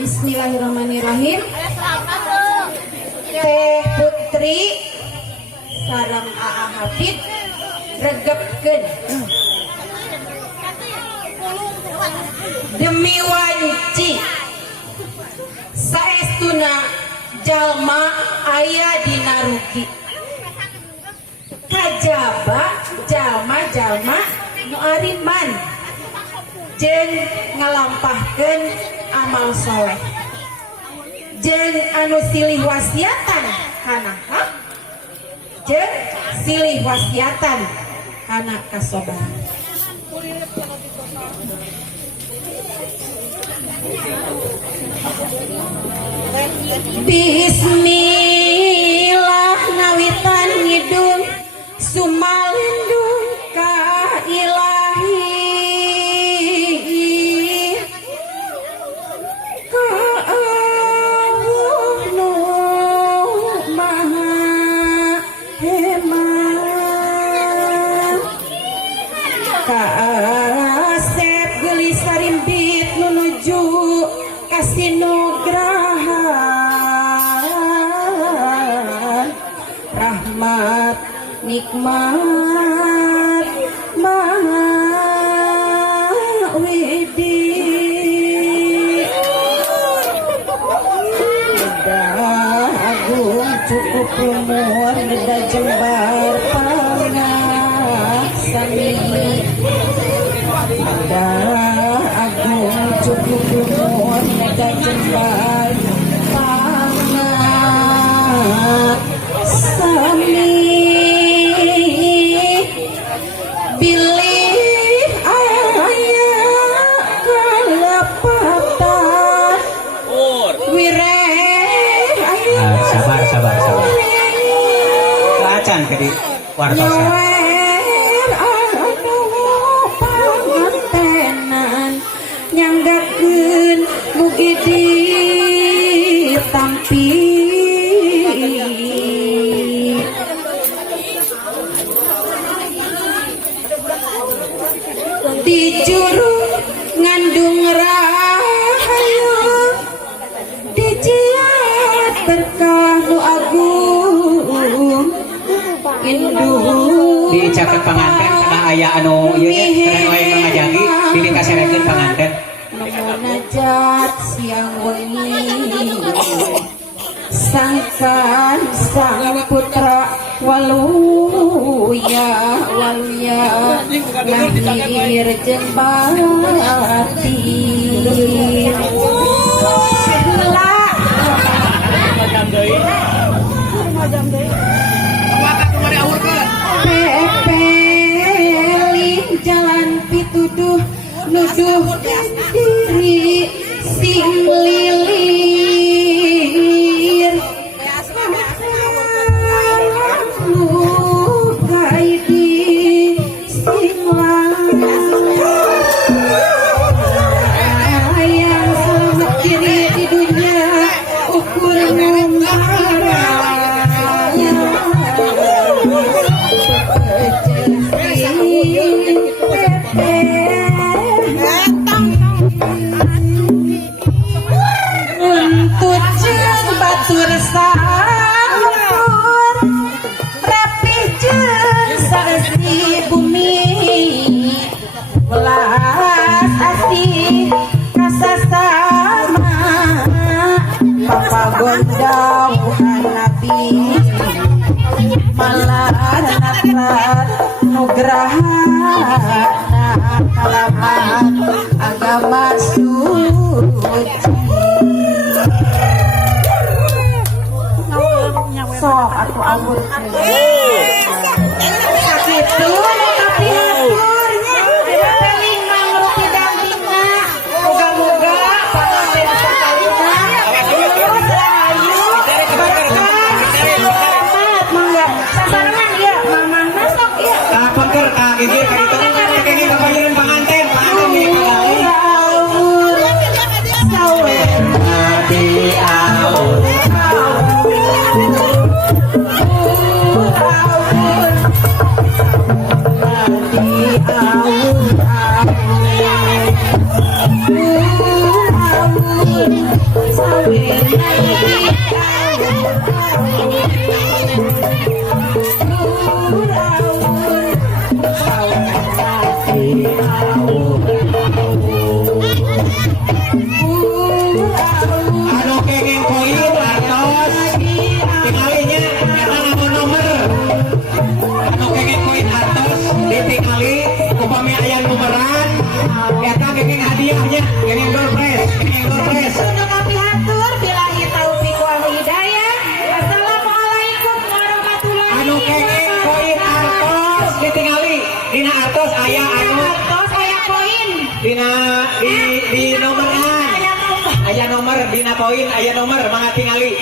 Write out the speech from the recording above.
Bismillahirrahmanirrahim. Teh Putri sareng Aa Hafid regepkeun demi wanci saestuna jalma aya dina rugi kajaba jalma-jalma nu ariman jeung ngalampahkeun amal soleh jeung anu silih wasiatan kana hak jeung silih wasiatan kana kasobaran. Bismillah ngawitan ngidung sumalindung ka ilahi ka Allah nu maha hemat ka asep geulis sarimbit nunuju kasinugrahan rahmat nikmat maha widi Dah agung cukup lumur neda jembar pangaksani Dah agung cukup lumur neda jembar pangaksani bilih aya kalepatan wireh aya sabar kaacan ke di wartosan pangantenan nyanggakeun mugi ditampi di juru ngandung rahayu di jiat berkah nu agung induh di caket panganten kana aya anu ieu nya kana aya ngajagi di kaserekeun panganten nu munajat siang wengi sangkan sang putra waluya lahir jeung batin pepeli jalan pituduh nuduh diri sing lilir lukai di sing yang selamat diri di dunia ukur untuk jeung batur sampur rapih jeung saeusi bumi welas asih kasasama papagondauhan nabi malar nakrat nugrahana kalamat agama suci sok atuh awur sakitu tapi haturnya peling mangrupi dampingna moga-moga panganten sakalina terus ayu berkah selamat mangga sabarengan ieu mamahna sok ieu pengker ka gigir ka ditu kenging kapayeun panganten di sawe di aur dina artos aya anu Tos aya koin. dina di nomoran aya nomor dina poin aya nomor mangga tingali